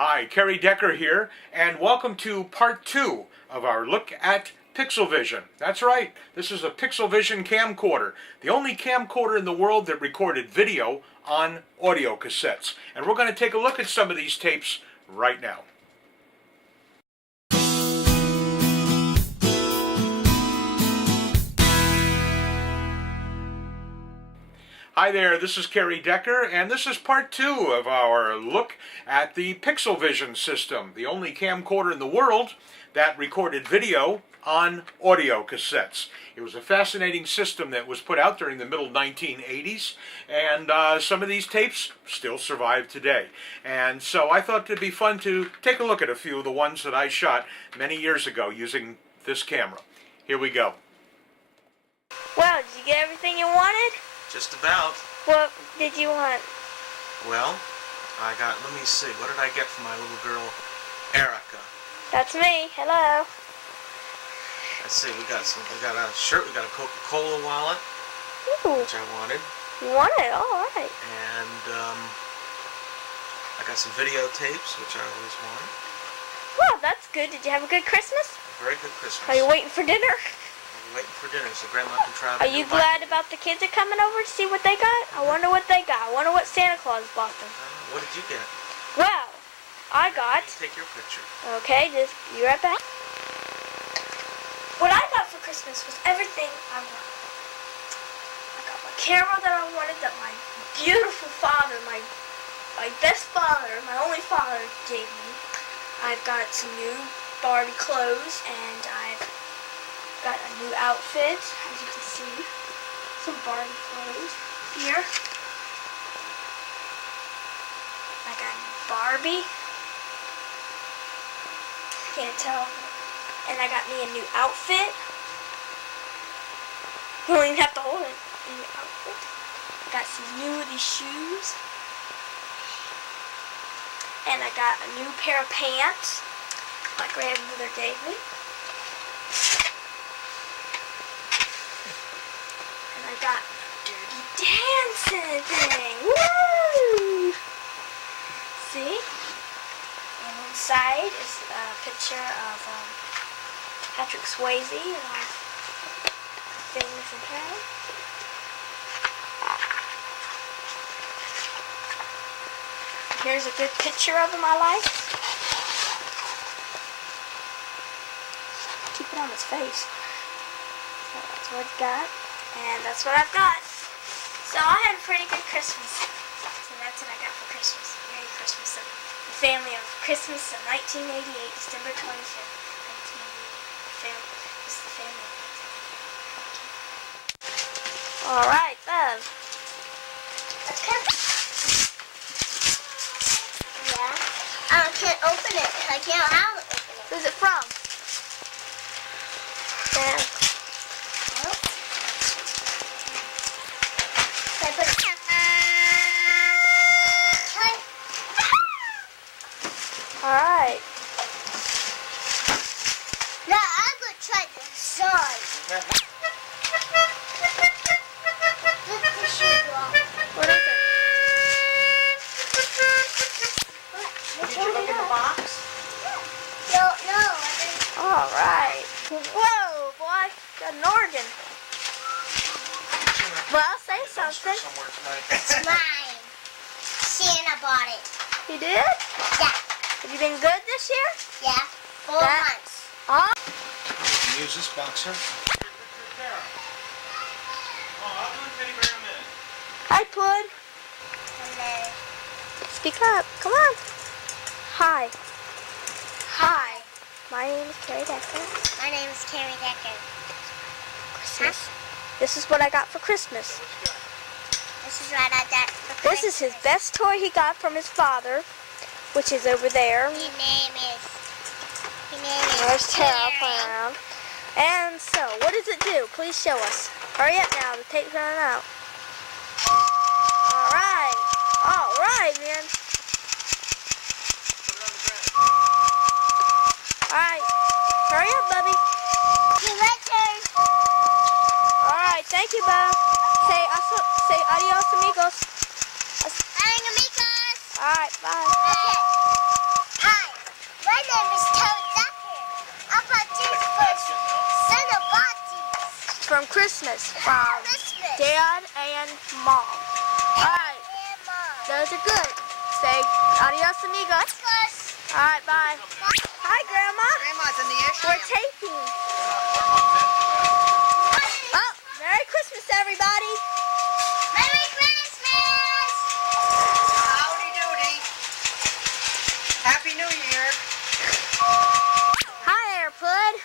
Hi, Kerry Decker here, and welcome to part 2 of our look at Pixelvision. That's right, this is a Pixelvision camcorder, the only camcorder in the world that recorded video on audio cassettes. And we're going to take a look at some of these tapes right now. Hi there, this is Kerry Decker, and this is part 2 of our look at the Pixelvision system, the only camcorder in the world that recorded video on audio cassettes. It was a fascinating system that was put out during the middle 1980s, and some of these tapes still survive today. And so I thought it'd be fun to take a look at a few of the ones that I shot many years ago using this camera. Here we go. Wow, did you get everything you wanted? Just about. What did you want? Well, I got, let me see, what did I get for my little girl, Erica? That's me. Hello. Let's see, we got a shirt, we got a Coca-Cola wallet, Ooh. which I wanted. You want it? All right. And I got some videotapes, which I always wanted. Well, that's good. Did you have a good Christmas? A very good Christmas. Are you waiting for dinner? I'm waiting for dinner so Grandma can travel. Are you glad about the kids are coming over to see what they got? I wonder what they got. I wonder what Santa Claus bought them. What did you get? Well, I got... Take your picture. Okay, just be right back. What I got for Christmas was everything I wanted. I got my camera that I wanted, that my beautiful father, my best father, my only father gave me. I've got some new Barbie clothes, and I've got a new outfit, as you can see. Some Barbie clothes here. I got a new Barbie. Can't tell. And I got me a new outfit. You don't even have to hold it. A new outfit. I got some new of these shoes. And I got a new pair of pants my grandmother gave me. And I got Dirty Dancing thing. Woo! See? And inside is a picture of Patrick Swayze and all the things in here. Here's a good picture of him I like. Keep it on his face. So that's what I've got. And that's what I've got. So I had a pretty good Christmas. So that's what I got for Christmas. Merry Christmas. The family of Christmas of 1988, December 25th. 1988. This is the family of 1988. Alright, Bev. Okay. I can't open it. I can't have it open it. Who's it from? Yeah. I put it. Alright. Now I'm going to try the side. Lift the shoe off. What is it? Did you look in the box? No, I didn't. Alright. Whoa, boy. Got an organ. Well, say something. Somewhere tonight. It's mine. Santa bought it. You did? Yeah. Have you been good this year? Yeah. 4 months. Oh. You can use this box here. Hi, Pud. Hello. Speak up. Come on. Hi. Hi. My name is Kerry Decker. My name is Kerry Decker. Christmas. This is what I got for Christmas. This is what I got for This is his best toy he got from his father, which is over there. His name is There's Tara Kerry. playing around. And so, what does it do? Please show us. Hurry up now, the tape's running out. Alright, man. Alright, hurry up, Bubby. See you later. Alright, thank you, Bob. Say adios, amigos. Bye, amigos. Alright, bye. Okay. Christmas from Dad and Mom. Alright, those are good. Say adios amigos. Alright, bye. Hi, Grandma. Grandma's in the issue. We're taping. Well, Merry Christmas, everybody. Merry Christmas! Howdy doody. Happy New Year. Hi there, Pud.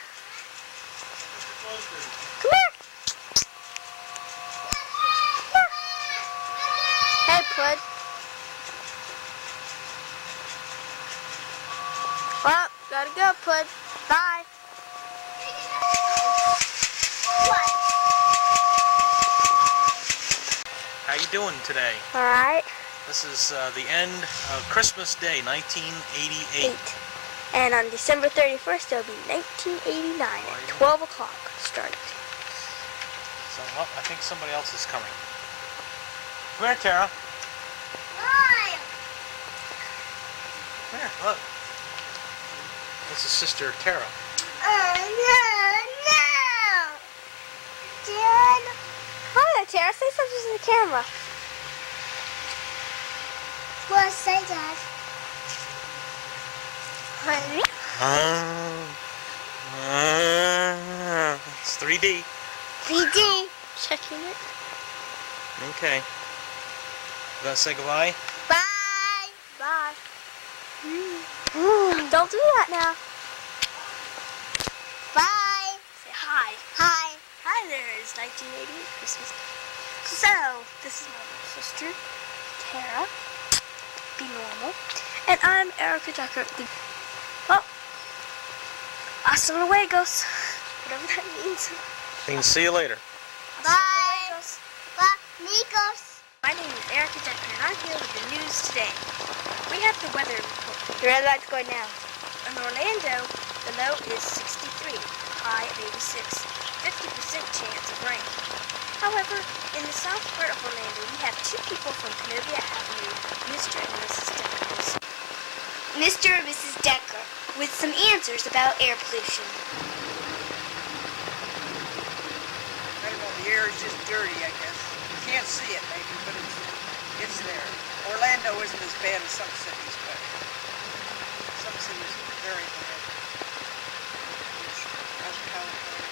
Come here. Hey, Pud. Well, gotta go, Pud. Bye. How you doing today? All right. This is the end of Christmas Day, 1988. And on December 31st, it'll be 1989 at 12 o'clock starting. So, well, I think somebody else is coming. Come here, Tara. Come here, look. This is Sister Tara. Oh, no. Dad. Hi there, Tara. Say something to the camera. What say, Dad? Honey? It's 3D. 3D. Checking it. Okay. You gotta say goodbye? Bye. Bye. Don't do that now. Bye. Say hi. Hi. Hi there. It's 1988 Christmas. So, this is my little sister, Tara. Be normal. And I'm Erica Decker. Well, hasta luego. Whatever that means. We can see you later. Hasta Bye. luego. Bye. Nikos. My name is Erica Decker, and I'm here with the news today. We have the weather report. The red light's going now. In Orlando, the low is 63, high of 86, 50% chance of rain. However, in the south part of Orlando, we have two people from Canovia Avenue, Mr. and Mrs. Decker. Mr. and Mrs. Decker with some answers about air pollution. I don't know, the air is just dirty, I guess. You can't see it maybe, but it's there. Orlando isn't as bad as some cities, but some cities are very bad. As California.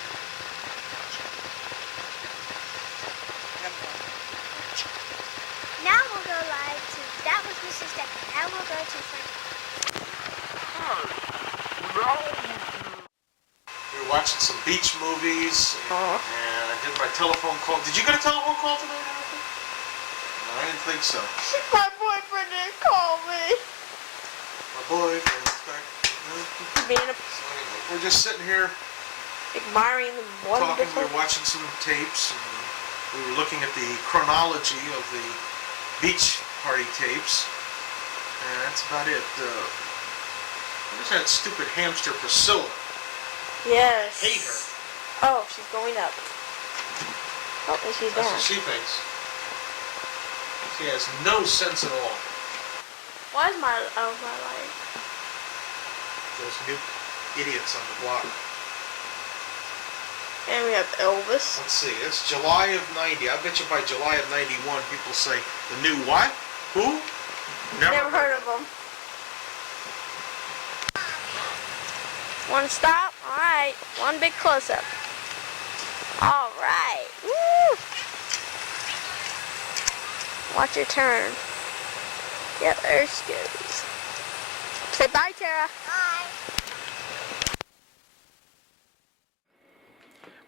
Now we'll go live to, that was Mrs. Decker. Now we'll go to Frank. We were watching some beach movies, and I did my telephone call. Did you get a telephone call today, Erica? No, I didn't think so. My boyfriend didn't call me. My boyfriend's back. Being a So anyway, we're just sitting here admiring the talking. wonderful. We were watching some tapes, and we were looking at the chronology of the beach party tapes, and that's about it. Where's that stupid hamster Priscilla? Yes. Hate her. Oh, she's going up. Oh, and she's That's down. what she thinks. She has no sense at all. Why is my light? Those new idiots on the block. And we have Elvis. Let's see, it's July of 90. I bet you by July of 91 people say, the new what? Who? Never heard of them. Want to stop? Alright. One big close-up. Alright. Woo! Watch your turn. Yep, there she goes. Say bye, Tara. Bye.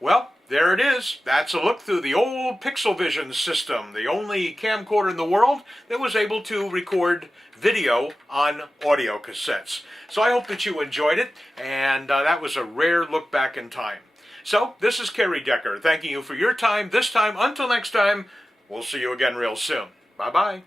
Well, there it is. That's a look through the old Pixelvision system, the only camcorder in the world that was able to record video on audio cassettes. So I hope that you enjoyed it, and that was a rare look back in time. So, this is Kerry Decker, thanking you for your time this time. Until next time, we'll see you again real soon. Bye-bye.